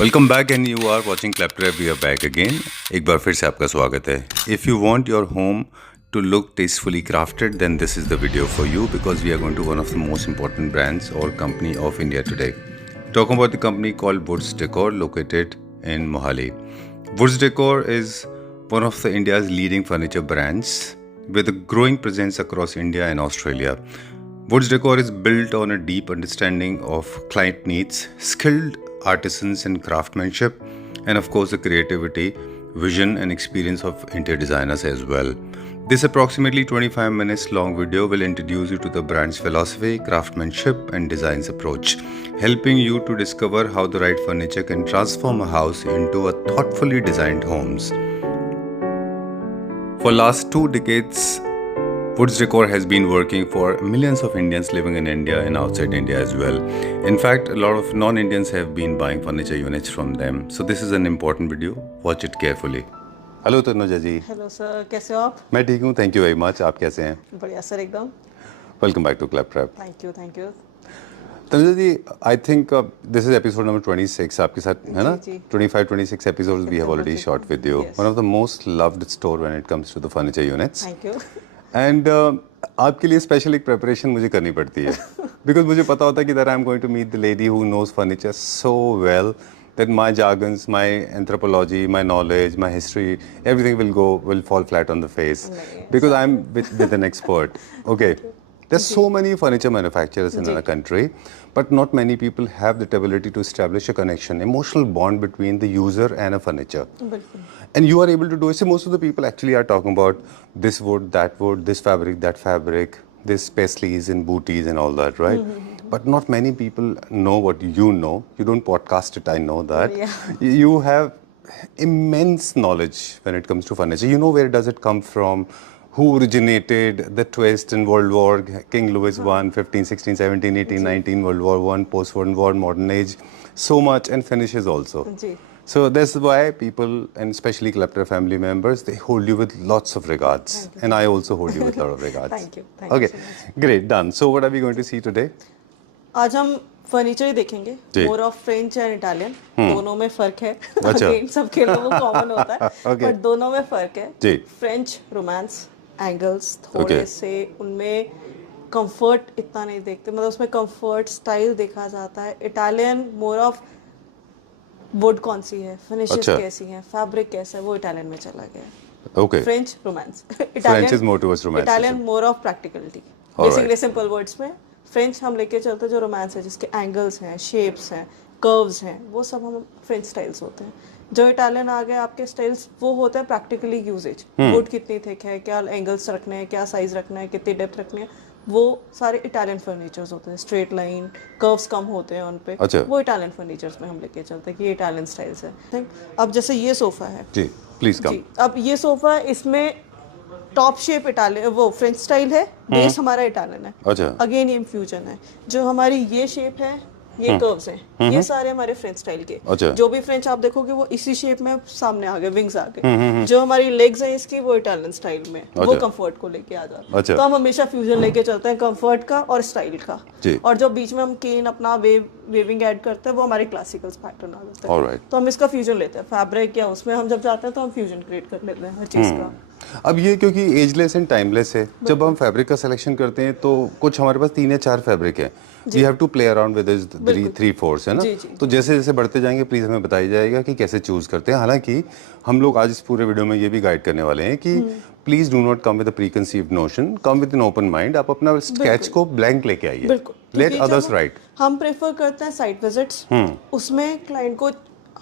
Welcome back and you are watching Claptrap we are back again. एक बार फिर से आपका स्वागत है। If you want your home to look tastefully crafted, then this is the video for you because we are going to one of the most important brands or company of India today. Talking about the company called Woods Decor located in Mohali. Woods Decor is one of the India's leading furniture brands with a growing presence across India and Australia. Woods Decor is built on a deep understanding of client needs, skilled artisans in craftsmanship, and of course the creativity, vision and experience of interior designers as well. This approximately 25 minutes long video will introduce you to the brand's philosophy, craftsmanship and design's approach, helping you to discover how the right furniture can transform a house into a thoughtfully designed homes. For last 2 decades, Woods Decor has been working for millions of Indians living in India and outside India as well. In fact, a lot of non-Indians have been buying furniture units from them. So this is an important video. Watch it carefully. Hello Tanuja ji. Hello sir, कैसे हो आप? मैं ठीक हूँ, thank you very much. आप कैसे हैं? बढ़िया सर, एकदम। Welcome back to Claptrap. Thank you, thank you. Tanuja ji, I think this is episode number 26 आपके साथ है ना? जी। 25-26 episodes we have already shot with you. One of the most loved store when it comes to the furniture units. Thank you. And आपके लिए special एक preparation मुझे करनी पड़ती है बिकॉज मुझे पता होता है कि that I am going to meet the lady who knows furniture so well that my jargons, my anthropology, my knowledge, my history, everything will fall flat on the face because I'm with an expert. Okay. There's so many furniture manufacturers in our country, but not many people have the ability to establish a connection, emotional bond between the user and a furniture. And you are able to do it. So most of the people actually are talking about this wood, this fabric, that fabric, this paisleys and booties and all that, right? But not many people know what you know. You don't podcast it, I know that. Yeah. You have immense knowledge when it comes to furniture. You know where does it come from, who originated the twist in World War, King Louis I, 15, 16, 17, 18, 19, World War I, post-World War, modern age, so much, and finishes also. So that's why people, and especially Klepter family members, they hold you with lots of regards. And I also hold you with a lot of regards. Thank you. Okay, great, done. So what are we going to see today? आज हम furniture ही देखेंगे, more of French and Italian. दोनों में फर्क है। Again सबके लोगों को कॉमन होता है, बट दोनों में फर्क है। फ्रेंच रोमांस एंगल्स थोड़े से उनमें कंफर्ट इतना नहीं देखते, मतलब उसमें कंफर्ट स्टाइल देखा जाता है। इटालियन मोर ऑफ वुड कौन सी है, फिनिशेस कैसी हैं, फैब्रिक कैसा है, वो इटालियन में चला गया। Okay. French romance, French is more towards romance. Italian more of practicality. Basically simple words में फ्रेंच हम लेके चलते जो रोमांस है, जिसके एंगल्स हैं, शेप्स हैं, कर्व्स हैं, वो सब हम फ्रेंच स्टाइल्स होते हैं। जो इटालियन आ गए आपके स्टाइल्स, वो होता है प्रैक्टिकली यूजेज। वुड कितनी थिक है, क्या एंगल्स रखने हैं, क्या साइज रखना है, कितनी डेप्थ रखनी है, वो सारे इटालियन फर्नीचर्स होते हैं। स्ट्रेट लाइन, कर्व्स कम होते हैं उन पे। वो इटालियन फर्नीचर्स में हम लेके चलते हैं कि ये इटालियन स्टाइल्स है। अब जैसे ये सोफा है जी, प्लीज कम। अब ये सोफा, इसमें टॉप शेप इटालियन, वो फ्रेंच स्टाइल है, बेस हमारा इटालियन है। अगेन ये इंफ्यूजन है। जो हमारी ये शेप है, ये कर्व्स हैं, ये सारे हमारे फ्रेंच स्टाइल के। जो भी फ्रेंच आप देखोगे वो इसी शेप में सामने आ गए, विंग्स आ गए। जो हमारी लेग्स हैं इसकी, वो इटालियन स्टाइल में, वो कंफर्ट को लेके आ जाते हैं। तो हम हमेशा फ्यूजन लेके चलते हैं, कंफर्ट का और स्टाइल का। और जो बीच में हम केन अपना वेविंग ऐड करते हैं, वो हमारे क्लासिकल पैटर्न आ जाता है। तो हम इसका फ्यूजन लेते हैं, फैब्रिक या उसमें हम जब जाते हैं तो हम फ्यूजन क्रिएट कर लेते हैं हर चीज का। अब ये क्योंकि एजलेस एंड टाइमलेस है, जब हम फैब्रिक का सिलेक्शन करते हैं तो कुछ हमारे पास 3 या 4 फैब्रिक है, we have to play around with 3-4 है ना। तो जैसे जैसे बढ़ते जाएंगे प्लीज हमें बताया जाएगा कि कैसे चूज करते हैं। हालांकि हम लोग आज इस पूरे वीडियो में ये भी गाइड करने वाले हैं कि please do not come with a preconceived notion, come with an open mind. आप अपना स्केच को ब्लैंक लेके आइए, लेट अदर्स राइट। हम प्रेफर करते हैं साइट विजिट्स। उसमें क्लाइंट को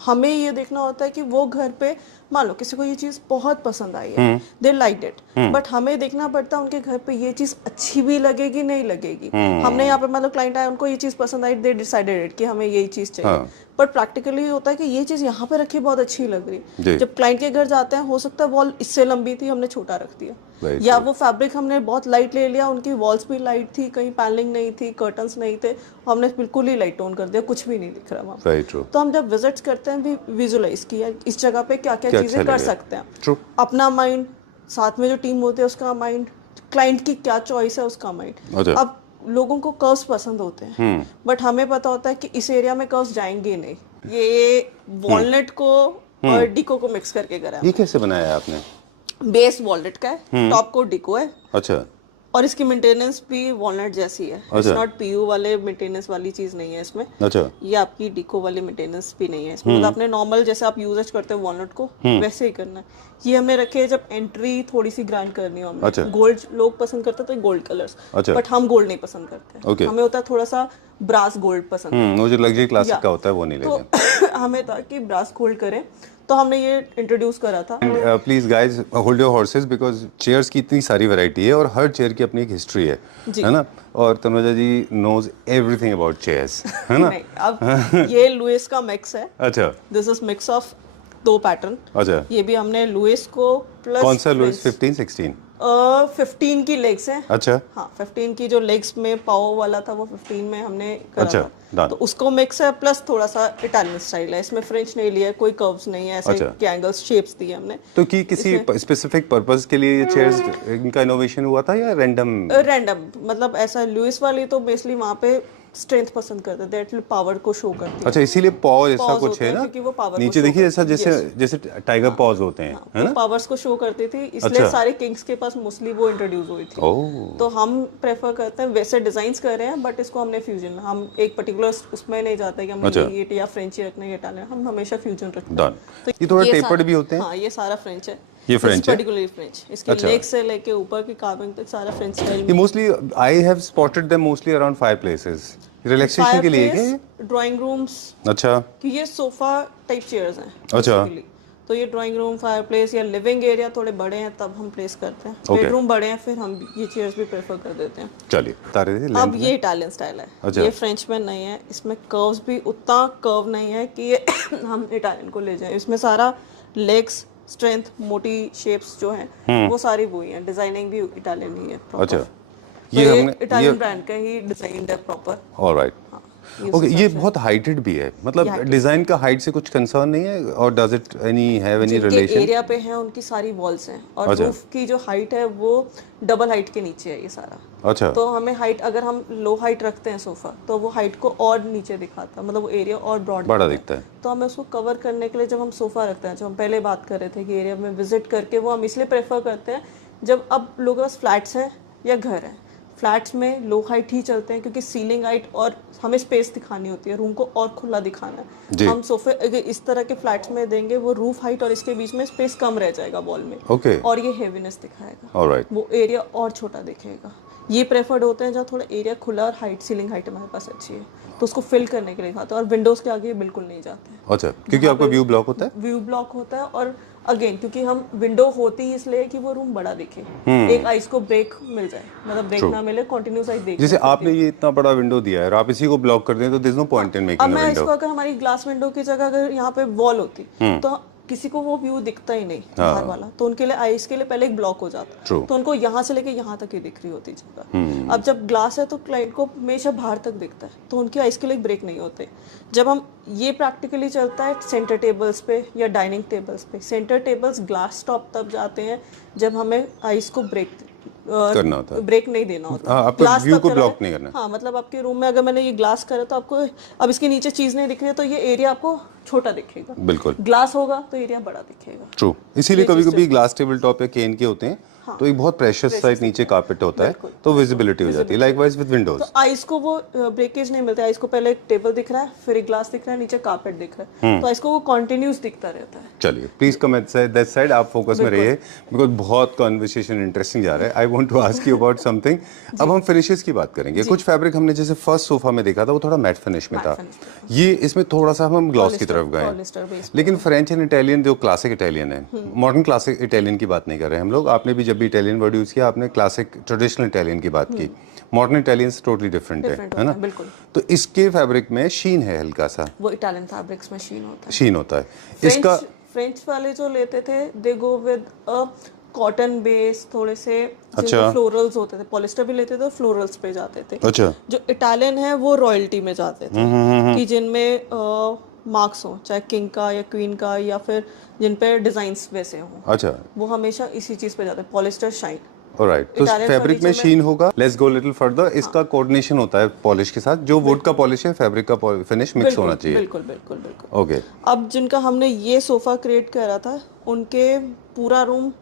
हमें ये देखना होता है कि वो घर पे, मान लो किसी को ये चीज बहुत पसंद आई है, दे लाइक इट, बट हमें देखना पड़ता है उनके घर पे ये चीज अच्छी भी लगेगी नहीं लगेगी। हमने यहाँ पे मतलब क्लाइंट आया, उनको ये चीज पसंद आई, दे डिसाइडेड कि हमें यही चीज चाहिए। बट प्रैक्टिकली होता है कि ये चीज यहाँ पे रखी बहुत अच्छी लग रही, जब क्लाइंट के घर जाते हैं हो सकता है वॉल इससे लंबी थी, हमने छोटा रख दिया, या वो फैब्रिक हमने बहुत लाइट ले लिया, उनकी वॉल्स भी लाइट थी, कहीं पैनलिंग नहीं थी, कर्टन्स नहीं थे, हमने बिल्कुल ही लाइट टोन कर दिया, कुछ भी नहीं दिख रहा वहाँ। तो हम जब विजिट्स करते हैं भी विजुअलाइज किया इस जगह पे क्या क्या चीजें कर सकते हैं, अपना माइंड, साथ में जो टीम होती है उसका माइंड, क्लाइंट की क्या चॉइस है उसका माइंड। अब लोगों को कर्व्स पसंद होते हैं, बट हमें पता होता है कि इस एरिया में कर्व्स जाएंगे नहीं, ये वॉलनट को और डिको को मिक्स करके करा है। ये कैसे बनाया है आपने? बेस वॉलनट का है, टॉप को डिको है, अच्छा और इसकी मेंटेनेंस भी वॉलनट जैसी है। इट्स अच्छा। नॉट पीयू वाले मेंटेनेंस वाली चीज नहीं है इसमें। अच्छा ये आपकी डिको वाली मेंटेनेंस भी नहीं है इसमें। मतलब आपने नॉर्मल जैसे आप यूज करते हो वॉलनट को वैसे ही करना है। ये हमने रखे है जब एंट्री थोड़ी सी ग्राइंड करनी हो हमें। अच्छा। गोल्ड लोग पसंद करते हैं तो गोल्ड कलर्स, अच्छा। बट हम गोल्ड नहीं पसंद करते। Okay. हमें होता है थोड़ा सा ब्रास गोल्ड पसंद है। मुझे लग्जरी क्लासिक या। का होता है वो नहीं तो लेते। हमें था कि ब्रास गोल्ड करें, तो हमने ये इंट्रोड्यूस करा था। Please guys hold your horses because chairs की इतनी सारी वैरायटी है और हर चेयर की अपनी एक हिस्ट्री है ना? और तनुजा जी नोज एवरीथिंग अबाउट चेयर्स, है ना? नहीं, अब ये लुइस का मिक्स है। अच्छा this is mix of 2 pattern. अच्छा। ये भी हमने लुइस को प्लस कौन सा लुइस? 15 16? 15 की लेग्स हैं। अच्छा हाँ, 15 की जो लेग्स में पाओ वाला था वो 15 में हमने करा अच्छा, था। done. तो उसको मिक्स है, प्लस थोड़ा सा इटालियन स्टाइल है। इसमें फ्रेंच नहीं लिया है, कोई कर्व्स नहीं है, ऐसे अच्छा। के एंगल्स शेप्स दिए हमने। तो कि किसी स्पेसिफिक पर्पस के लिए ये चेयर्स इनका इनोवेशन हुआ था या रैंडम? रैंडम, मतलब ऐसा लुइस वाली तो बेसिकली वहाँ पे स्ट्रेंथ पसंद करते थे, एटलीस्ट पावर को शो करती है। अच्छा इसीलिए पॉज ऐसा Paws कुछ होते है हैं ना? क्योंकि वो power को नीचे show देखिए ऐसा करते हैं। जैसे जैसे टाइगर पॉज होते हैं, है वो ना? पावर्स को शो करती थी, इसलिए अच्छा। सारे किंग्स के पास मोस्टली वो इंट्रोड्यूस हुई थी। ओह तो हम प्रेफर करते हैं वैसे डिजाइन्स कर रहे हैं, बट इसको हमने फ्यूजन, हम एक पर्टिकुलर उसमें नहीं जाते कि हमें अच्छा। ये या फ्रेंची रखना है या इटालियन, हम हमेशा फ्यूजन रखते हैं। डन। तो ये थोड़ा टेपर्ड सारा- भी होते हैं? हाँ, ये सारा फ्रेंच है। ये फ्रेंच है? पर्टिकुलरली फ्रेंच, इसके अच्छा। लेग से लेके ऊपर की कार्विंग तक सारा फ्रेंच स्टाइल। ये mostly I have spotted them mostly around 5 places. Relaxation के लिए क्या है? ड्राइंग रूम्स, अच्छा कि ये सोफा टाइप चेयर्स हैं अच्छा। basically। तो ये ड्राइंग रूम, फायर प्लेस या लिविंग एरिया थोड़े बड़े हैं तब हम प्लेस करते हैं। Okay. बेडरूम बड़े हैं फिर हम ये चेयर्स भी प्रेफर कर देते हैं। चलिए बता रहे थे अब length ये इटालियन स्टाइल है। अच्छा। ये फ्रेंच में नहीं है, इसमें कर्व्स भी उतना कर्व नहीं है कि ये हम इटालियन को ले जाएं। इसमें सारा लेग्स, स्ट्रेंथ, मोटी शेप्स जो हैं वो सारी वही हैं। डिजाइनिंग भी इटालियन ही है proper। अच्छा तो ये ये हमने इटालियन ब्रांड का ही डिजाइन है प्रॉपर। Alright okay. ये बहुत हाइटेड भी है, मतलब डिजाइन का हाइट से कुछ कंसर्न नहीं है? और does it any have any जिनके रिलेशन? एरिया पे हैं उनकी सारी वॉल्स हैं, और अच्छा। रूफ की जो हाइट है वो डबल हाइट के नीचे है ये सारा। अच्छा तो हमें हाइट, अगर हम लो हाइट रखते हैं सोफा तो वो हाइट को और नीचे दिखाता है, मतलब वो एरिया और ब्रॉड बड़ा दिखता है। तो हमें उसको कवर करने के लिए जब हम सोफा रखते हैं, जो हम पहले बात कर रहे थे कि एरिया में विजिट करके, वो हम इसलिए प्रेफर करते हैं जब अब लोगों के पास फ्लैट्स हैं या घर हैं। फ्लैट्स में लो हाइट ही चलते हैं क्योंकि सीलिंग हाइट और हमें स्पेस दिखानी होती है, रूम को और खुला दिखाना जी। है। हम सोफे अगर इस तरह के फ्लैट्स में देंगे, वो रूफ हाइट और इसके बीच में स्पेस कम रह जाएगा वॉल में, ओके और ये हेवीनेस दिखाएगा, ऑलराइट। वो एरिया और छोटा दिखेगा। ये प्रेफर्ड होते हैं जहाँ थोड़ा एरिया खुला और हाइट, सीलिंग हाइट हमारे पास अच्छी है, तो उसको फिल करने के लिए खाते हैं। और विंडोज के आगे बिल्कुल नहीं जाते हैं, अच्छा क्योंकि आपका व्यू ब्लॉक होता है? व्यू ब्लॉक होता है। और अगेन क्योंकि हम विंडो होती ही इसलिए कि वो रूम बड़ा दिखे, एक आइस को ब्रेक मिल जाए, मतलब ब्रेक ना मिले, कंटिन्यूस आइस देख। जैसे आपने ये इतना बड़ा विंडो दिया है और आप इसी को ब्लॉक कर दें तो there is no point in अब मेकिंग अ मैं इसको, विंडो। अगर हमारी ग्लास विंडो की जगह अगर यहाँ पे वॉल होती तो किसी को वो व्यू दिखता ही नहीं बाहर वाला, तो उनके लिए आइस के लिए पहले एक ब्लॉक हो जाता, True. तो उनको यहाँ से लेके यहाँ तक ही दिख रही होती जगह। अब जब ग्लास है तो क्लाइंट को हमेशा बाहर तक दिखता है, तो उनकी आइस के लिए ब्रेक नहीं होते। जब हम ये प्रैक्टिकली चलता है सेंटर टेबल्स पे या डाइनिंग टेबल्स पे। सेंटर टेबल्स ग्लास टॉप तब जाते हैं जब हमें आइस को ब्रेक करना होता है, ब्रेक नहीं देना होता। हाँ, आपको ग्लास व्यू तब को करा ब्लॉक है। नहीं करना। हाँ, मतलब आपके रूम में अगर मैंने ये ग्लास करा तो आपको अब इसके नीचे चीज नहीं दिख रही है, तो ये एरिया आपको छोटा दिखेगा। बिल्कुल ग्लास होगा तो एरिया बड़ा दिखेगा। ट्रू। इसीलिए कभी कभी ग्लास टेबल टॉप या केन के होते हैं, तो एक बहुत प्रेशियस साइड नीचे कारपेट होता है, तो विजिबिलिटी हो जाती है। लाइकवाइज विद विंडोज, तो आइस को वो ब्रेकेज नहीं मिलता। आइस को पहले एक टेबल दिख रहा है, फिर एक ग्लास दिख रहा है, नीचे कारपेट दिख रहा है, तो आइस को वो कंटिन्यूस दिखता रहता है। चलिए please come at that side, आप फोकस में रहिए बिकॉज बहुत कन्वर्सेशन इंटरेस्टिंग जा रहा है। I want to ask you about something. अब हम फिनिशेस की बात करेंगे। कुछ फैब्रिक हमने जैसे फर्स्ट सोफा में देखा था वो थोड़ा मैट फिनिश में था, ये इसमें थोड़ा सा हम ग्लॉस की तरफ गए। लेकिन फ्रेंच एंड इटालियन जो क्लासिक इटालियन है, मॉडर्न क्लासिक इटालियन की बात नहीं कर रहे हम लोग। आपने भी जब भी इटालियन वर्ड यूज किया आपने क्लासिक ट्रेडिशनल इटालियन की बात की। मॉडर्न इटालियन से टोटली डिफरेंट है ना? बिल्कुल। तो इसके फैब्रिक में शीन है हल्का सा, वो इटालियन फैब्रिक्स में शीन होता है। शीन होता है इसका। फ्रेंच वाले जो लेते थे they go with a cotton base, थोड़े से अच्छा। फ्लोरल्स होते थे, पॉलिस्टर भी लेते थे, फ्लोरल्स पे जाते थे। अच्छा जो इटालियन है वो रॉयल्टी में जाते थे, कि जिनमें मार्क्स हो, चाहे किंग का या क्वीन का, या फिर जिन पे डिजाइन्स वैसे हों। अच्छा वो हमेशा इसी चीज पे जाते हैं, पॉलिस्टर शाइन। ऑलराइट, तो Italian फैब्रिक में furniture शीन होगा। लेट्स गो लिटिल फर्दर, इसका कोऑर्डिनेशन होता है पॉलिश के साथ, जो वुड का पॉलिश है फैब्रिक का फिनिश मिक्स होना चाहिए। बिल्कुल बिल्कुल बिल्कुल। ओके, अब जिनका हमने ये सोफा क्रिएट करा था उनके पूरा रूम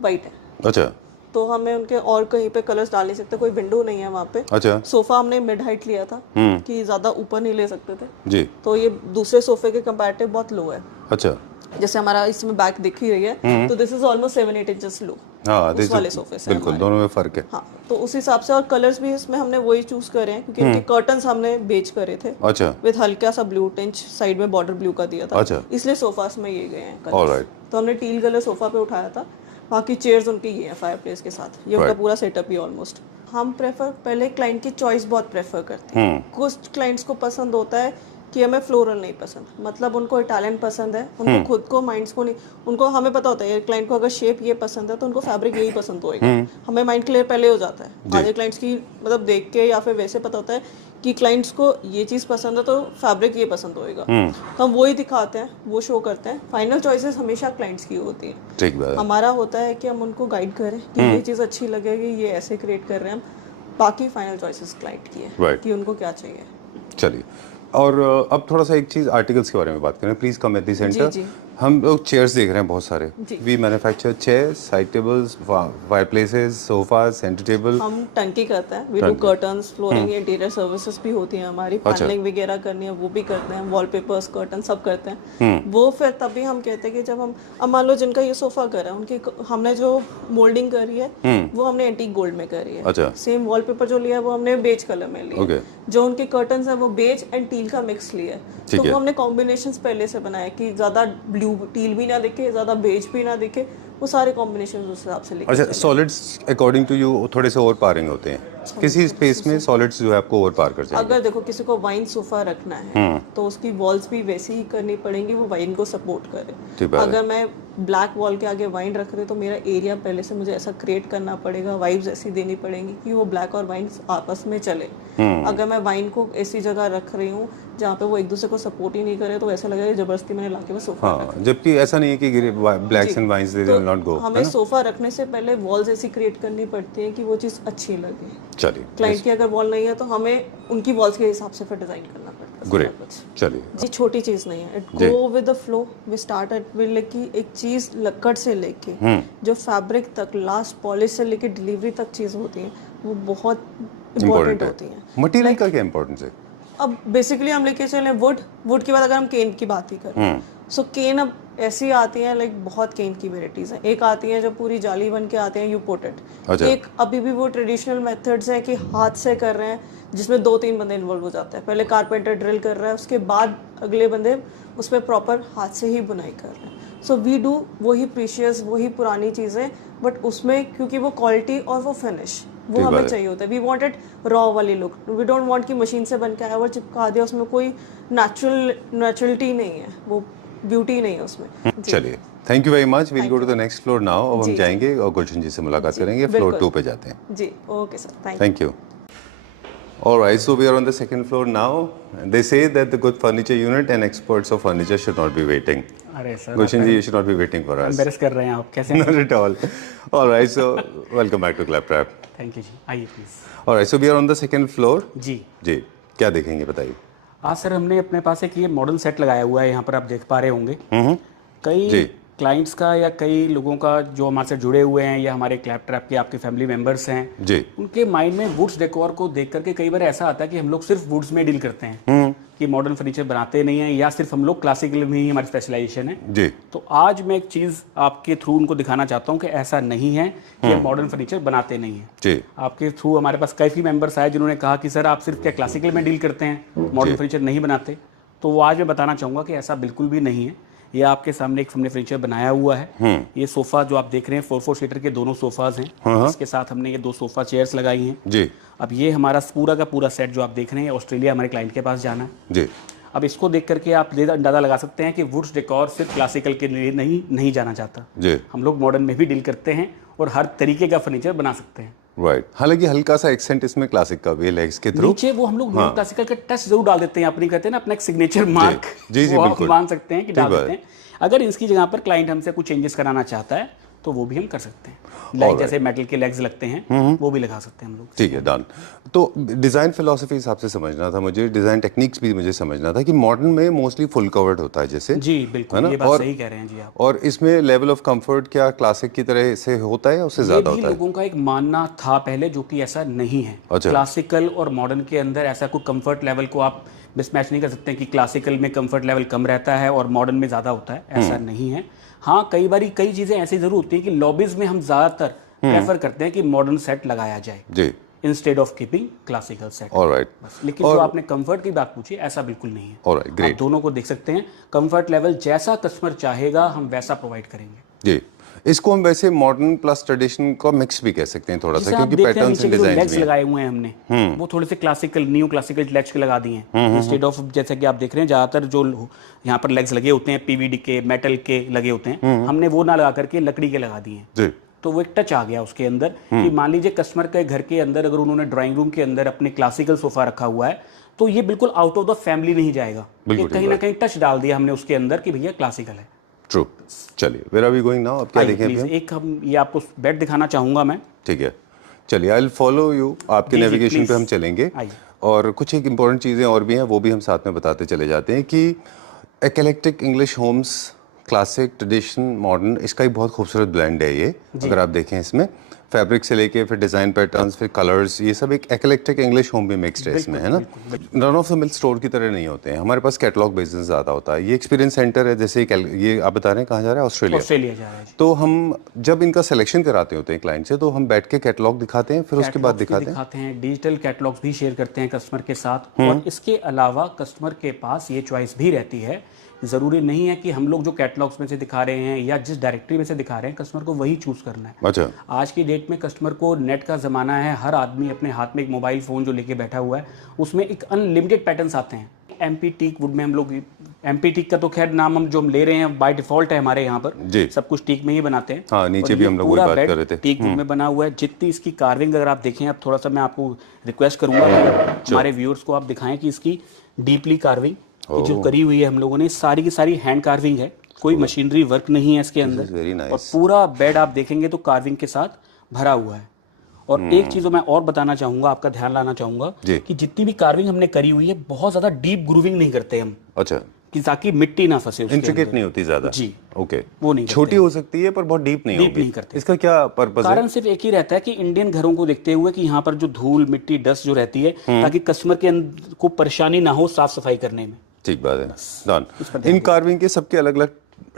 वाइट है, अच्छा तो हमें उनके और कहीं पे कलर्स डाल नहीं सकते, कोई विंडो नहीं है वहाँ पे। अच्छा सोफा हमने मिड हाइट लिया था कि ज्यादा ऊपर नहीं ले सकते थे, जी, तो ये दूसरे सोफे के कंपैरेटिव बहुत लो है। अच्छा जैसे हमारा इसमें बैक दिख ही रही है, तो दिस इज ऑलमोस्ट 7-8 इंचेस लो हाँ, उस वाले सोफे से बिल्कुल हमारे। दोनों में फर्क है। हाँ, तो उस हिसाब से, और कलर्स भी इसमें हमने वही चूज करे हैं क्योंकि इनके कर्टन्स हमने बेच करे थे अच्छा विद हल्का सा ब्लू टिंच, साइड में बॉर्डर ब्लू का दिया था, अच्छा, इसलिए सोफास में ये गए हैं कलर्स। ऑलराइट, तो हमने टील कलर सोफा पे उठाया था, बाकी चेयर्स उनकी ये है फायर प्लेस के साथ, ये उनका पूरा सेटअप ही ऑलमोस्ट। हम प्रेफर पहले क्लाइंट की चॉइस बहुत प्रेफर करते हैं। कुछ क्लाइंट्स को पसंद होता है कि हमें फ्लोरल नहीं पसंद, मतलब उनको इटालियन पसंद है, उनको खुद को माइंड्स को नहीं, उनको हमें पता होता है क्लाइंट को अगर शेप ये पसंद है तो उनको फैब्रिक यही पसंद होएगा। हमें माइंड क्लियर पहले हो जाता है आधे क्लाइंट्स की, मतलब देख के या फिर वैसे पता होता है कि क्लाइंट्स को ये चीज़ पसंद है तो फैब्रिक ये पसंद होएगा, तो हम वही दिखाते हैं, वो शो करते हैं। फाइनल चॉइसेस हमेशा क्लाइंट्स की होती है, ठीक बात है। हमारा होता है कि हम उनको गाइड करें कि ये चीज़ अच्छी लगेगी, ये ऐसे क्रिएट कर रहे हैं हम, बाकी फाइनल चॉइसेस क्लाइंट की है Right. कि उनको क्या चाहिए। चलिए, और अब थोड़ा सा एक चीज़ आर्टिकल्स के बारे में बात करें, please come at the centre. जी। हम लोग चेयर्स देख रहे हैं बहुत सारे, जी। We manufacture chairs, side tables, fire places, sofa, centre table. हम टंकी करते हैं, we do curtains, flooring, interior services भी होती हैं हमारी, पैनलिंग वगैरह करनी है वो भी करते हैं, वॉलपेपर्स, कर्टन सब करते हैं। वो फिर तभी हम कहते हैं कि जब हम, अब मान लो जिनका ये सोफा करा है उनकी हमने जो मोल्डिंग करी है वो हमने एंटीक गोल्ड में करी है। अच्छा, सेम वॉलपेपर जो लिया है वो हमने बेज कलर में लिया ओके, जो उनके कर्टन्स है वो बेज एंड टील का मिक्स लिया है, तो वो हमने कॉम्बिनेशंस पहले से बनाए कि ज्यादा ब्लू टील भी ना दिखे, ज्यादा बेज भी ना दिखे, वो सारे कॉम्बिनेशन उस हिसाब से लिखे। अच्छा, सॉलिड्स अकॉर्डिंग टू यू थोड़े से ओवर पावरिंग होते हैं, किसी स्पेस में सॉलिड्स जो है आपको ओवर पावर कर जाएंगे। अगर देखो किसी को वाइन सोफा रखना है तो उसकी वॉल्स भी वैसी ही करनी पड़ेंगी, वो वाइन को सपोर्ट करे। अगर मैं ब्लैक वॉल के आगे वाइन रख रही तो मेरा एरिया पहले से मुझे ऐसा क्रिएट करना पड़ेगा, वाइब्स ऐसी देनी पड़ेंगी कि वो ब्लैक और वाइन आपस में चले। अगर मैं वाइन को ऐसी जगह रख रही हूँ जहाँ पे वो एक दूसरे को सपोर्ट ही नहीं करे तो ऐसा लगेगा जबरदस्ती मैंने लाके वो सोफा हाँ, जबकि ऐसा नहीं है कि blacks and wines they will not go. हमें सोफा रखने से पहले वॉल्स ऐसी क्रिएट करनी पड़ती है कि वो चीज़ अच्छी लगे। चलिए, क्लाइंट की अगर वॉल नहीं है तो हमें उनकी वॉल्स के हिसाब से फिर डिजाइन करना पड़ता है। ग्रेट, चलिए जी, छोटी चीज नहीं है, it go with the flow, we start at will की एक चीज लक्कड़ से लेके जो फैब्रिक तक, लास्ट पॉलिश से लेके डिलीवरी तक चीज होती है वो बहुत इम्पोर्टेंट होती है। मटेरियल का क्या इंपॉर्टेंस है? अब बेसिकली हम लेके चले वुड के बाद अगर हम केन की बात ही करें, सो केन अब ऐसी आती है, लाइक बहुत केन की वेराइटीज हैं। एक आती है जो पूरी जाली बन के आते हैं, यू पोटेड। एक अभी भी वो ट्रेडिशनल मेथड्स हैं कि हाथ से कर रहे हैं, जिसमें 2-3 बंदे इन्वॉल्व हो जाते हैं। पहले कारपेंटर ड्रिल कर रहा है, उसके बाद अगले बंदे उस पर प्रॉपर हाथ से ही बुनाई कर रहे हैं। सो वी डू वही प्रीशियस, वही पुरानी चीज़ें, बट उसमें क्योंकि वो क्वालिटी और वो फिनिश वो हमें चाहिए होता है। वी वांट इट रॉ वाली लुक, वी डोंट वांट कि मशीन से बन के आया और चिपका दिया, उसमें कोई नेचुरलिटी नहीं है, वो ब्यूटी नहीं है उसमें। चलिए, thank you very much, we'll go to the next floor now. अब हम जाएंगे और गुलशन जी से मुलाकात करेंगे, फ्लोर 2 पे जाते हैं। जी, okay sir, thank you. Alright, so we are on the second floor now. They say that the good furniture unit and experts of furniture should not be waiting. अरे sir, Gulshan ji, you should not be waiting for us. Embarrass कर रहे हैं आप, कैसे? Not at all. Alright, so welcome back to Claptrap. Thank you जी, आइए please. Alright, so we are on the second floor. जी जी, क्या देखेंगे बताइए? आज सर हमने अपने पास एक ये मॉडल सेट लगाया हुआ है, यहाँ पर आप देख पा रहे होंगे। कई क्लाइंट्स का या कई लोगों का जो हमारे से जुड़े हुए हैं या हमारे क्लैपट्रैप के आपके फैमिली मेंबर्स हैं जी, उनके माइंड में वुड्स डेकोर को देख करके कई बार ऐसा आता है कि हम लोग सिर्फ वुड्स में डील करते हैं, कि मॉडर्न फर्नीचर बनाते नहीं हैं, या सिर्फ हम लोग क्लासिकल में ही हमारी स्पेशलाइजेशन है। जी, तो आज मैं एक चीज़ आपके थ्रू उनको दिखाना चाहता हूँ कि ऐसा नहीं है कि मॉडर्न फर्नीचर बनाते नहीं हैं। जी, आपके थ्रू हमारे पास काफ़ी मेंबर्स आए जिन्होंने कहा कि सर आप सिर्फ क्या क्लासिकल में डील करते हैं, मॉडर्न फर्नीचर नहीं बनाते। तो वो आज मैं बताना चाहूँगा कि ऐसा बिल्कुल भी नहीं है। ये आपके सामने एक हमने फर्नीचर बनाया हुआ है। ये सोफा जो आप देख रहे हैं 4-4 सीटर के दोनों सोफाज हैं। इसके साथ हमने ये 2 सोफा चेयर्स लगाई हैं। जी, अब ये हमारा पूरा का पूरा सेट जो आप देख रहे हैं ऑस्ट्रेलिया हमारे क्लाइंट के पास जाना है। जी, अब इसको देख करके आप अंदाजा लगा सकते हैं कि वुड्स डेकोर सिर्फ क्लासिकल के लिए नहीं जाना चाहता। जी, हम लोग मॉडर्न में भी डील करते हैं और हर तरीके का फर्नीचर बना सकते हैं। राइट। हालांकि हल्का सा एक्सेंट इसमें क्लासिक का भी है लेग्स के थ्रू। नीचे वो हम लोग क्लासिकल का टच जरूर डाल देते हैं, अपनी कहते हैं ना अपना एक सिग्नेचर मार्क, जी, वो आप बिल्कुल मान सकते हैं कि डाल देते हैं। अगर इसकी जगह पर क्लाइंट हमसे कुछ चेंजेस कराना चाहता है तो तो वो भी हम कर सकते हैं। लाइक जैसे मेटल के लेग्स लगते हैं वो भी लगा सकते हैं हम लोग। ठीक है, डन। तो डिज़ाइन फिलोसफी हिसाब से समझना था मुझे, डिज़ाइन टेक्निक्स भी मुझे समझना था कि मॉडर्न में मोस्टली फुल कवर्ड होता है जैसे, जी बिल्कुल, ये बात सही कह रहे हैं जी आप। और इसमें लेवल ऑफ कंफर्ट क्या क्लासिक की तरह से होता है या उससे ज़्यादा होता है? लोगों का एक मानना था पहले, जो कि ऐसा नहीं है। अच्छा। क्लासिकल और मॉडर्न के अंदर ऐसा कोई कंफर्ट लेवल को आप मिसमैच नहीं कर सकते कि क्लासिकल में कंफर्ट लेवल कम रहता है और मॉडर्न में ज़्यादा होता है, ऐसा नहीं है। हाँ, कई बारी कई चीज़ें ऐसी ज़रूर होती हैं कि लॉबीज में हम ज़्यादातर प्रेफर करते हैं कि मॉडर्न सेट लगाया जाए जी, instead of keeping classical set. Alright. लेकिन जो आपने कंफर्ट की बात पूछी, ऐसा बिल्कुल नहीं है। Alright, great. आप दोनों को देख सकते हैं, कंफर्ट लेवल जैसा कस्टमर चाहेगा हम वैसा प्रोवाइड करेंगे। जी, इसको हम वैसे मॉडर्न प्लस ट्रेडिशन का मिक्स भी कह सकते हैं थोड़ा सा, क्योंकि पैटर्न्स एंड डिजाइन लेग्स लगाए हुए हैं हमने, वो थोड़े से क्लासिकल, न्यू क्लासिकल लेग्स के लगा दिए हैं इंस्टेड ऑफ, जैसे कि आप देख रहे हैं ज्यादातर जो यहाँ पर लेग्स लगे होते हैं पीवीडी के, मेटल के लगे होते हैं, हमने वो ना लगा करके लकड़ी के लगा दिए हैं। जी, तो वो एक टच आ गया उसके अंदर कि मान लीजिए कस्टमर के घर के अंदर अगर उन्होंने ड्राइंग रूम के अंदर अपने क्लासिकल सोफा रखा हुआ है तो ये बिल्कुल आउट ऑफ द फैमिली नहीं जाएगा, कहीं ना कहीं टच डाल दिया हमने उसके अंदर कि भैया क्लासिकल है। ट्रू। चलिए, where are we going now? अब क्या देखें अभी? एक हम ये आपको बेड दिखाना चाहूंगा मैं। ठीक है, चलिए, आई विल फॉलो यू, आपके नेविगेशन पे हम चलेंगे। और कुछ एक इम्पोर्टेंट चीज़ें और भी हैं, वो भी हम साथ में बताते चले जाते हैं कि eclectic English homes, classic, tradition, modern, इसका एक बहुत खूबसूरत ब्लेंड है ये। अगर आप देखें इसमें फैब्रिक से लेके फिर डिज़ाइन पैटर्न्स, फिर कलर्स, ये सब एक एक्लेक्टिक इंग्लिश होम भी मिक्सड है इसमें, है ना? Run of the mill store की तरह नहीं होते हैं, हमारे पास कैटलॉग बिजनेस ज़्यादा होता है। ये एक्सपीरियंस सेंटर है, जैसे ये आप बता रहे हैं कहाँ जा रहा है? ऑस्ट्रेलिया जा रहा है। तो हम जब इनका सिलेक्शन कराते होते हैं क्लाइंट से, तो हम बैठ के कैटलॉग दिखाते हैं, फिर उसके बाद दिखाते हैं डिजिटल कैटलॉग्स भी शेयर करते हैं कस्टमर के साथ। और इसके अलावा कस्टमर के पास ये चॉइस भी रहती है, जरूरी नहीं है कि हम लोग जो कैटलॉग्स में से दिखा रहे हैं या जिस डायरेक्टरी में से दिखा रहे हैं कस्टमर को वही चूज करना है। अच्छा। आज की डेट में कस्टमर को नेट का ज़माना है, हर आदमी अपने हाथ में एक मोबाइल फ़ोन जो लेके बैठा हुआ है, उसमें एक अनलिमिटेड पैटर्न्स आते हैं। एमपी टीक वुड में हम लोग, एमपी टीक का तो खैर नाम हम जो ले रहे हैं बाय डिफॉल्ट है हमारे यहाँ पर, सब कुछ टीक में ही बनाते हैं। हाँ, नीचे भी हम लोग वही बात कर रहे थे, टीक वुड में बना हुआ है। जितनी इसकी कार्विंग अगर आप देखें, अब थोड़ा सा मैं आपको रिक्वेस्ट करूंगा हमारे व्यूअर्स को आप दिखाएं कि इसकी डीपली कार्विंग जो करी हुई है हम लोगों ने, सारी की सारी हैंड कार्विंग है, कोई मशीनरी वर्क नहीं है इसके अंदर। और पूरा बेड आप देखेंगे तो कार्विंग के साथ भरा हुआ है। और एक चीज मैं और बताना चाहूंगा, आपका ध्यान लाना चाहूंगा कि जितनी भी कार्विंग हमने करी हुई है, बहुत ज्यादा डीप ग्रूविंग नहीं करते हम। अच्छा। कि ताकि मिट्टी ना फंसे, इंट्रिकेट नहीं होती ज्यादा। जी, ओके, वो नहीं, छोटी हो सकती है पर बहुत डीप नहीं होगी। नहीं करते। इसका क्या पर्पस है? कारण सिर्फ एक ही रहता है कि इंडियन घरों को देखते हुए कि यहाँ पर जो धूल मिट्टी डस्ट जो रहती है, ताकि कस्टमर के को परेशानी ना हो साफ सफाई करने में। ठीक बात है, डन। इन कार्विंग के सबके अलग अलग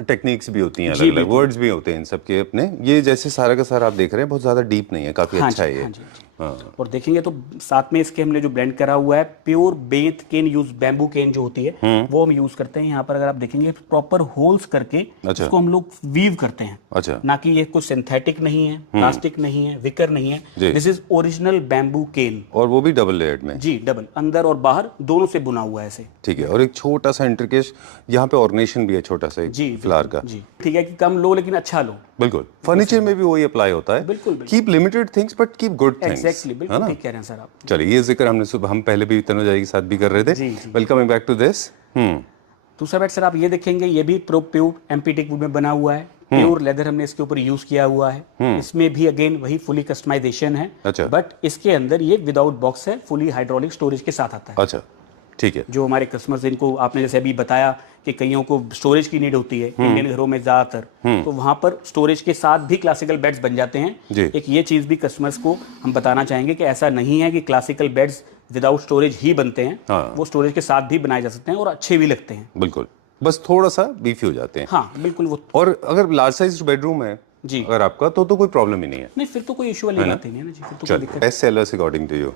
टेक्निक्स भी होती हैं, अलग अलग वर्ड्स भी होते हैं इन सबके अपने। ये जैसे सारा का सारा आप देख रहे हैं बहुत ज्यादा डीप नहीं है, काफी अच्छा है ये। और देखेंगे तो साथ में इसके हमने जो ब्लेंड करा हुआ है प्योर बेंत केन यूज, बैम्बू केन जो होती है वो हम यूज करते हैं। यहाँ पर अगर आप देखेंगे प्रॉपर होल्स करके इसको हम लोग वीव करते हैं। अच्छा। ना कि ये कोई सिंथेटिक नहीं है, प्लास्टिक नहीं है, विकर नहीं है, दिस इज ओरिजिनल बैम्बू केन। और वो भी डबल लेयर्ड में? जी, डबल, अंदर और बाहर दोनों से बुना हुआ है ऐसे। ठीक है। और एक छोटा सा इंट्रिकेट यहाँ पे ऑर्गेनाइजेशन भी है, छोटा सा फ्लावर का। जी, ठीक है कि कम लो लेकिन अच्छा लो। बिल्कुल, फर्नीचर में भी वही अप्लाई होता है। बिल्कुल, keep limited things but keep good things. Exactly, बिल्कुल ठीक कह रहे हैं सर आप। चलिए, ये जिक्र हम पहले भी तनुजा जी के साथ भी कर रहे थे। Welcome back to this. दूसरा बेड सर आप ये देखेंगे, ये भी प्योर एमपी टेक वुड में बना हुआ है, प्योर लेदर हमने इसके ऊपर यूज किया हुआ है। इसमें भी अगेन वही फुली कस्टमाइजेशन है। अच्छा। बट इसके अंदर ये विदाउट बॉक्स है, फुली हाइड्रोलिक स्टोरेज के साथ आता है। अच्छा, ठीक है। जो हमारे कस्टमर्स, इनको आपने जैसे अभी बताया कि कईयों को स्टोरेज की नीड होती है इंडियन घरों में ज्यादातर, तो वहां पर स्टोरेज के साथ भी क्लासिकल बेड्स बन जाते हैं। एक ये चीज भी कस्टमर्स को हम बताना चाहेंगे कि ऐसा नहीं है कि क्लासिकल बेड्स विदाउट स्टोरेज ही बनते हैं। वो स्टोरेज के साथ भी बनाए जा सकते हैं और अच्छे भी लगते हैं। बिल्कुल, बस थोड़ा सा बीफी हो जाते हैं। हाँ बिल्कुल। वो और अगर लार्ज साइज बेडरूम है जी अगर आपका, तो कोई प्रॉब्लम ही नहीं है। नहीं, फिर तो कोई इशू वाली बात ही नहीं है ना जी, फिर तो कोई दिक्कत। Best sellers according to you?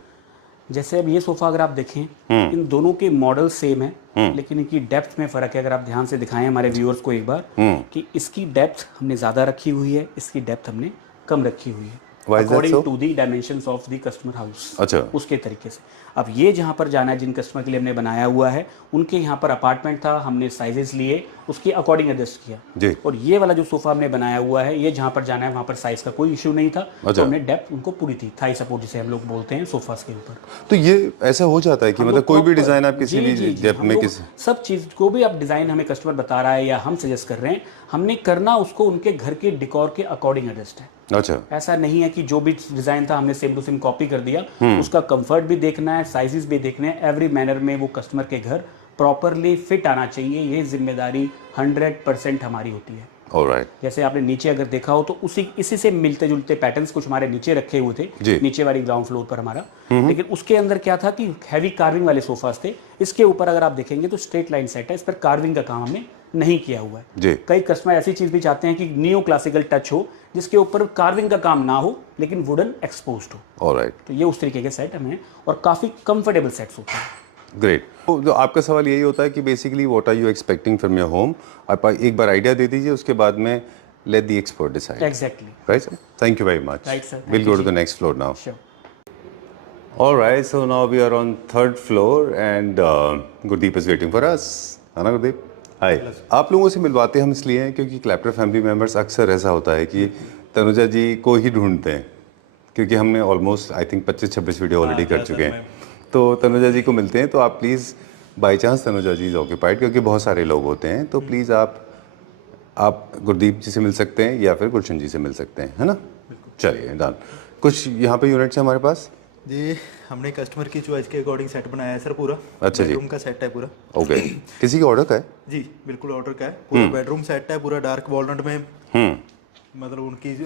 जैसे अब ये सोफा अगर आप देखें, इन दोनों के मॉडल सेम है, लेकिन इनकी डेप्थ में फर्क है। अगर आप ध्यान से दिखाएं हमारे व्यूअर्स को एक बार कि इसकी डेप्थ हमने ज्यादा रखी हुई है, इसकी डेप्थ हमने कम रखी हुई है, according to the dimensions of the customer house. अच्छा। उसके तरीके से अब ये जहाँ पर जाना है, जिन कस्टमर के लिए हमने बनाया हुआ है, उनके यहाँ पर अपार्टमेंट था, हमने साइजेस लिए, उसके अकॉर्डिंग एडजस्ट किया जी। और ये वाला जो सोफा हमने बनाया हुआ है, ये जहाँ पर जाना है वहाँ पर साइज का कोई इशू नहीं था। तो हमने डेप्थ उनको पूरी थी, थाई सपोर्ट जिसे हम लोग बोलते हैं सोफास के ऊपर। तो ये ऐसा हो जाता है कि मतलब कोई भी डिजाइन आप किसी भी डेप्थ में किसी सब चीज को भी आप डिजाइन हमें कस्टमर बता रहा है या हम सजेस्ट कर रहे हैं, हमने करना उसको उनके घर के डिकॉर के अकॉर्डिंग एडजस्ट है। अच्छा, ऐसा नहीं है कि जो भी डिजाइन था हमने सेम टू सेम कॉपी कर दिया, उसका कंफर्ट भी देखना है, साइजेस भी देखने हैं, एवरी मैनर में वो कस्टमर के घर प्रॉपरली फिट आना चाहिए। ये जिम्मेदारी 100% हमारी होती है। ऑलराइट। जैसे आपने नीचे अगर देखा हो तो इसी से मिलते जुलते पैटर्न्स कुछ हमारे नीचे रखे हुए थे, नीचे वाली ग्राउंड फ्लोर पर हमारा। लेकिन उसके अंदर क्या था कि हैवी कार्विंग वाले सोफास थे। इसके ऊपर अगर आप देखेंगे तो स्ट्रेट लाइन सेट है, इस पर कार्विंग का काम हमने नहीं किया हुआ है। कई कस्टमर ऐसी चीज भी चाहते हैं कि नियो क्लासिकल टच हो, जिसके ऊपर कार्विंग का काम ना हो लेकिन वुडन एक्सपोज्ड हो। ऑलराइट। तो ये उस तरीके के सेट हमें, और काफी कंफर्टेबल सेट्स होते हैं। ग्रेट। तो जो आपका सवाल यही होता है कि basically what are you expecting from your home, आप एक बार आइडिया दे दीजिए, उसके बाद में let the expert decide. Exactly. Right, sir? Thank you very much. Right, sir. We'll go to the next floor now. Sure. All right, so now we are on third floor and Gurdeep is waiting for us. है ना Gurdeep? Hi. आप लोगों से मिलवाते हम इसलिए हैं क्योंकि क्लैप्टर family members अक्सर ऐसा होता है कि तनुजा जी को ही ढूंढते हैं, क्योंकि हमने almost I think 25-26 video already कर चुके हैं। तो तनुजा जी को मिलते हैं, तो आप please by chance Tanuja ji is occupied, क्योंकि बहुत सारे लोग होते हैं, तो प्लीज़ आप गुरदीप जी से मिल सकते हैं या फिर गुलशन जी से मिल सकते हैं, है ना? चलिए डन। कुछ यहाँ पे यूनिट्स हैं हमारे पास जी। हमने कस्टमर की चॉइस के अकॉर्डिंग सेट बनाया है सर पूरा। अच्छा जी। बेडरूम का सेट है पूरा। ओके। किसी के ऑर्डर का है? जी बिल्कुल ऑर्डर का है। पूरा बेडरूम सेट है, पूरा डार्क वॉलनट में, मतलब उनकी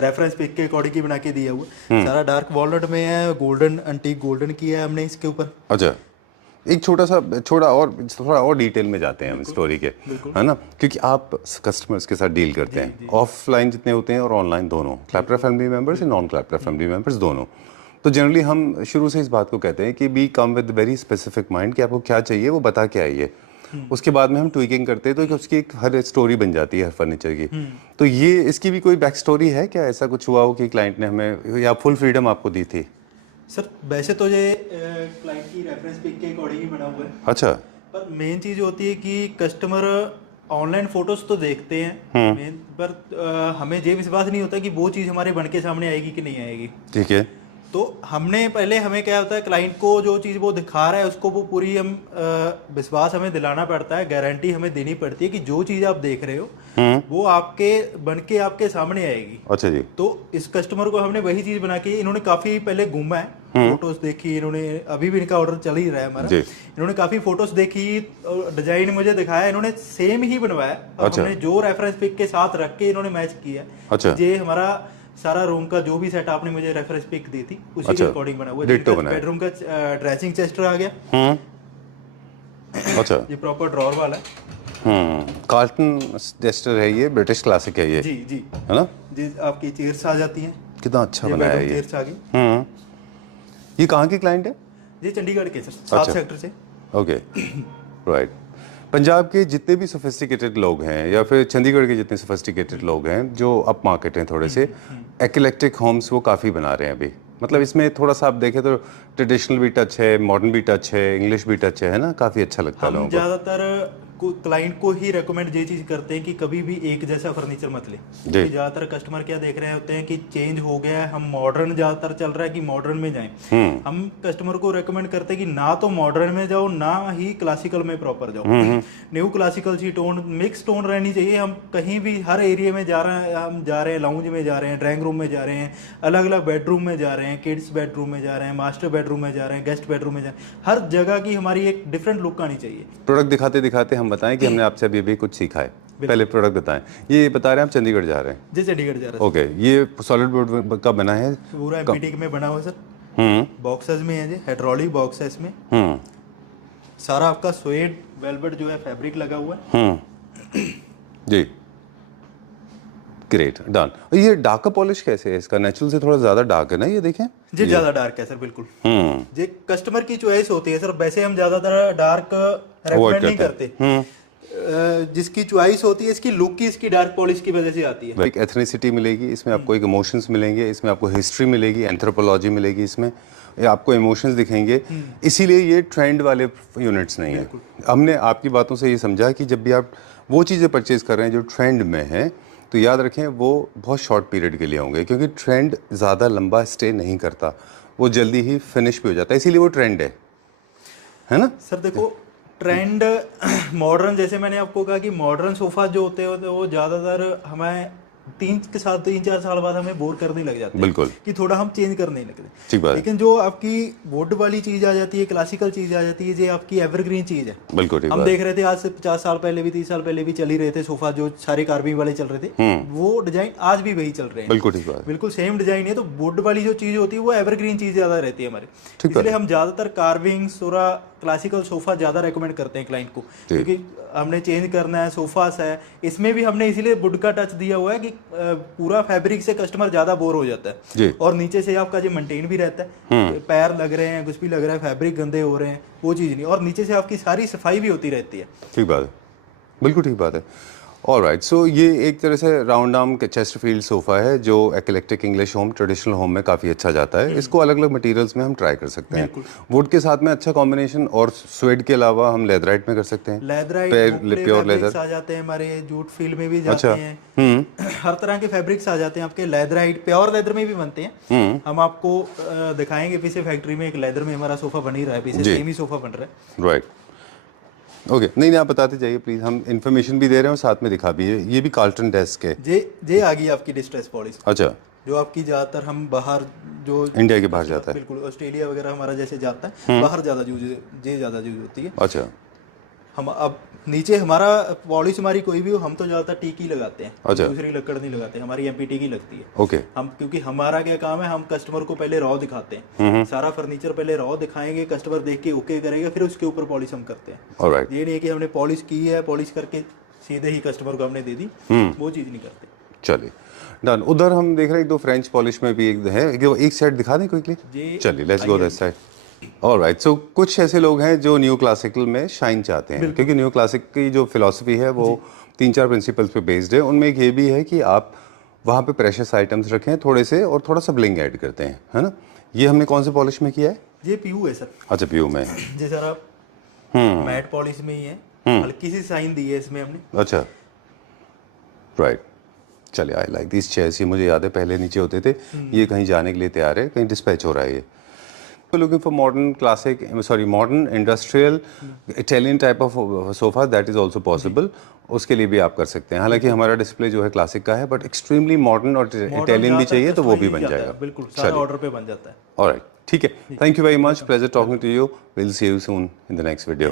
रेफरेंस पिक के अकॉर्डिंग ही बना के दिया हुआ। सारा डार्क वॉलनट में है, गोल्डन अंटीक गोल्डन किया है हमने इसके ऊपर। अच्छा, एक थोड़ा और डिटेल में जाते हैं हम स्टोरी के, है ना? क्योंकि आप कस्टमर्स के साथ डील करते हैं, ऑफलाइन जितने होते हैं और ऑनलाइन दोनों, क्लैप्टर फैमिली मेंबर्स या नॉन क्लैप्टर फैमिली मेंबर्स दोनों। तो जनरली हम शुरू से इस बात को कहते हैं कि be come with very specific mind, कि आपको क्या चाहिए वो बता के आइए। उसके बाद में हम ट्विकिंग करते हैं, तो उसकी एक हर स्टोरी बन जाती है हर फर्नीचर की। तो ये इसकी भी कोई बैक स्टोरी है क्या? ऐसा कुछ हुआ हो कि क्लाइंट ने हमें, या फुल फ्रीडम आपको दी थी? सर वैसे तो ये क्लाइंट की रेफरेंस पिक के अकॉर्डिंग ही बना हुआ है। अच्छा। पर मेन चीज़ होती है कि कस्टमर ऑनलाइन फोटोज तो देखते हैं मेन, पर हमें ये विश्वास नहीं होता कि वो चीज़ हमारे बन के सामने आएगी कि नहीं आएगी। ठीक है। तो हमें क्या होता है, क्लाइंट को जो चीज़ वो दिखा रहा है उसको वो पूरी हम विश्वास हमें दिलाना पड़ता है, गारंटी हमें देनी पड़ती है कि जो चीज़ आप देख रहे हो वो आपके बन के आपके सामने आएगी। अच्छा जी। तो इस कस्टमर को हमने वही चीज़ बना के, इन्होंने काफ़ी पहले घूमा है, फोटोज देखी इन्होंने, अभी भी इनका ऑर्डर चल ही रहा है हमारा। इन्होंने काफ़ी फोटोज देखी, डिजाइन मुझे दिखाया, इन्होंने सेम ही बनवाया। अच्छा। हमने जो रेफरेंस पिक के साथ रख के इन्होंने मैच किया। अच्छा। ये हमारा सारा रूम का जो भी सेट आपने मुझे रेफरेंस पिक दी थी उसी के अकॉर्डिंग बना हुआ है। बेडरूम का ड्रेसिंग चेस्टर आ गया। अच्छा। ये प्रॉपर ड्रॉर वाला है। कार्टन चेस्टर है ये, ब्रिटिश क्लासिक है ये। जी जी, है ना? जी आपकी चेयर्स आ जाती हैं। कितना अच्छा बनाया है ये। चेयर्स आ गई। ये कहाँ की क्लाइंट है? ये चंडीगढ़ के सर, 7 सेक्टर से। Okay, right. पंजाब के जितने भी सोफिस्टिकेटेड लोग हैं या फिर चंडीगढ़ के जितने सोफिस्टिकेटेड लोग हैं जो अप मार्केट हैं थोड़े से, एक्लेक्टिक होम्स वो काफ़ी बना रहे हैं अभी। मतलब इसमें थोड़ा सा आप देखें तो ट्रेडिशनल भी टच है, मॉडर्न भी टच है, इंग्लिश भी टच है ना? काफ़ी अच्छा लगता है लोगों को। ज़्यादातर क्लाइंट को ही रेकमेंड ये चीज़ करते हैं कि कभी भी एक जैसा फर्नीचर मत ले। ज़्यादातर कस्टमर क्या देख रहे होते हैं कि चेंज हो गया है, हम मॉडर्न ज़्यादातर चल रहा है कि मॉडर्न में जाएं। हम कस्टमर को रेकमेंड करते हैं कि ना तो मॉडर्न में जाओ ना ही क्लासिकल में प्रॉपर जाओ। न्यू क्लासिकल सी टोन, मिक्स टोन रहनी चाहिए। हम कहीं भी हर एरिया में जा रहे हैं, हम जा रहे हैं लाउंज में जा रहे हैं, ड्राइंग रूम में जा रहे हैं, अलग अलग बेडरूम में जा रहे हैं, किड्स बेडरूम में जा रहे हैं, मास्टर बेडरूम में जा रहे हैं, गेस्ट बेडरूम में जा रहे हैं, हर जगह की हमारी एक डिफरेंट लुक आनी चाहिए। प्रोडक्ट दिखाते दिखाते हम बताएं कि हमने आपसे अभी भी कुछ सीखा है। पहले प्रोडक्ट बताएं। ये बता रहे हैं आप चंडीगढ़ जा रहे हैं? जी चंडीगढ़ जा रहे हैं। ओके, ये सॉलिड बोर्ड का बना है? पूरा एमपीटी में बना हुआ है सर। बॉक्सेस में है जी, हाइड्रोलिक बॉक्स है इसमें। सारा आपका स्वेड वेलवेट जो है फैब्रिक लगा हुआ है। जी, ग्रेट, डन। ये डार्क पॉलिश कैसे है इसका? नेचुरल से थोड़ा ज्यादा डार्क है ना ये, देखें जी ज्यादा डार्क है सर। बिल्कुल ये कस्टमर की चॉइस होती है सर। वैसे हम ज्यादातर डार्क रेकमेंड नहीं करते। जिसकी चॉइस होती है इसकी लुक की, इसकी डार्क पॉलिश की वजह से आती है। एक एथनिसिटी मिलेगी इसमें, आपको एक इमोशंस मिलेंगे इसमें, आपको हिस्ट्री मिलेगी, एंथ्रोपोलॉजी मिलेगी इसमें, ये आपको इमोशंस दिखेंगे। इसीलिए ये ट्रेंड वाले यूनिट्स नहीं है। हमने आपकी बातों से ये समझा कि जब भी आप वो चीज़ें परचेज कर रहे हैं जो ट्रेंड में हैं, तो याद रखें वो बहुत शॉर्ट पीरियड के लिए होंगे, क्योंकि ट्रेंड ज़्यादा लंबा स्टे नहीं करता, वो जल्दी ही फिनिश भी हो जाता है, इसीलिए वो ट्रेंड है ना सर देखो, ट्रेंड मॉडर्न, जैसे मैंने आपको कहा कि मॉडर्न सोफा जो होते हैं वो ज़्यादातर हमें 3-4 साल बाद हमें बोर करने लग जाते हैं, बिल्कुल, कि थोड़ा हम चेंज करने लगते हैं। ठीक बात है। लेकिन जो आपकी वुड वाली चीज आ जाती है, क्लासिकल चीज आ जाती है, ये आपकी एवरग्रीन चीज है। बिल्कुल ठीक हम बात। देख रहे थे आज से 50 साल पहले भी, 30 साल पहले भी चल ही रहे थे सोफा, जो सारे कार्विंग वाले चल रहे थे, वो डिजाइन आज भी वही चल रहे हैं। बिल्कुल ठीक बात, बिल्कुल सेम डिजाइन है। तो वुड वाली जो चीज होती है वो एवरग्रीन चीज ज्यादा रहती है हमारे, इसलिए हम ज्यादातर कार्विंग्स थोड़ा क्लासिकल सोफा ज्यादा रेकमेंड करते हैं क्लाइंट को, क्योंकि हमने चेंज करना है, सोफास है, इसमें भी हमने इसीलिए वुड का टच दिया हुआ है कि पूरा फैब्रिक से कस्टमर ज्यादा बोर हो जाता है, और नीचे से आपका जो मेंटेन भी रहता है, पैर लग रहे हैं, कुछ भी लग रहा है, फैब्रिक गंदे हो रहे हैं, वो चीज़ नहीं, और नीचे से आपकी सारी सफाई भी होती रहती है। ठीक बात है, बिल्कुल ठीक बात है। ऑलराइट, सो ये एक तरह से राउंड आर्म के चेस्टरफील्ड सोफ़ा है जो eclectic English home, traditional home में काफ़ी अच्छा जाता है। इसको अलग अलग मटेरियल्स में हम ट्राई कर सकते हैं। वुड के साथ में अच्छा कॉम्बिनेशन, और स्वेड के अलावा हम लेदराइट में कर सकते हैं, लेदराइट, प्योर लेदर आ जाते हैं हमारे, जूट फील्ड में भी जाते हैं, हर तरह के फैब्रिक्स आ जाते हैं आपके। लेदराइट प्योर लेदर में भी बनते हैं, हम आपको दिखाएंगे पीछे फैक्ट्री में, एक लेदर में हमारा सोफा बन ही रहा है, पीछे सेम ही सोफा बन रहा है। राइट, ओके, नहीं आप बताते जाइए प्लीज, हम इन्फॉर्मेशन भी दे रहे हैं और साथ में दिखा भी है। ये भी कार्ल्टन डेस्क है, जे आ गई आपकी डिस्ट्रेस पॉलिश। अच्छा, जो आपकी ज्यादातर हम बाहर, जो इंडिया के बाहर जाता है, बिल्कुल ऑस्ट्रेलिया वगैरह हमारा जैसे जाता है, बाहर ज्यादा यूज होती है। अच्छा, हम अब नीचे हमारा पॉलिश हमारी कोई भी हो, हम तो ज्यादातर टीक ही लगाते हैं, अच्छा, दूसरी लकड़ नहीं लगाते, हमारी एमपीटी की लगती है। ओके, हम, क्योंकि हमारा क्या काम है, हम कस्टमर को पहले रॉ दिखाते हैं, सारा फर्नीचर पहले रॉ दिखाएंगे, कस्टमर देख के ओके करेगा, फिर उसके ऊपर पॉलिश हम करते हैं। ऑलराइट, ये नहीं है कि हमने पॉलिश की है, पॉलिश करके सीधे ही कस्टमर को हमने दे दी, वो चीज नहीं करते। चलिए डन। उधर हम देख रहे हैं 2 फ्रेंच पॉलिश में भी एक है, एक साइड दिखा दें क्विकली, चलिए let's go that side. Alright, so कुछ ऐसे लोग हैं जो न्यू क्लासिकल में शाइन चाहते हैं, क्योंकि न्यू क्लासिक की जो फिलॉसफी है वो 3-4 प्रिंसिपल्स पे बेस्ड है। उनमें एक ये भी है कि आप वहाँ पे प्रेशियस आइटम्स रखें थोड़े से, और थोड़ा सा ब्लिंग ऐड करते हैं, है ना। ये हमने कौन से पॉलिश में किया है? ये पीयू है सर। अच्छा, पीयू में, जी सर, आप मैट पॉलिश में ही है, हल्की सी साइन दी है इसमें हमने। अच्छा, राइट, चलिए, आई लाइक दिस चेयर्स। ये मुझे याद है पहले नीचे होते थे, ये कहीं जाने के लिए तैयार है, कहीं डिस्पैच हो रहा है ये। Looking for modern classic, modern industrial Italian type of sofa, that is also possible. उसके लिए भी आप कर सकते हैं। हालांकि हमारा डिस्प्ले जो है क्लासिक का है, बट एक्सट्रीमली मॉडर्न और इटालियन भी चाहिए तो वो भी बन जाएगा, बिल्कुल सारा ऑर्डर पे बन जाता है। ऑलराइट, ठीक है, thank you very much, pleasure talking to you, will see you soon in the next video.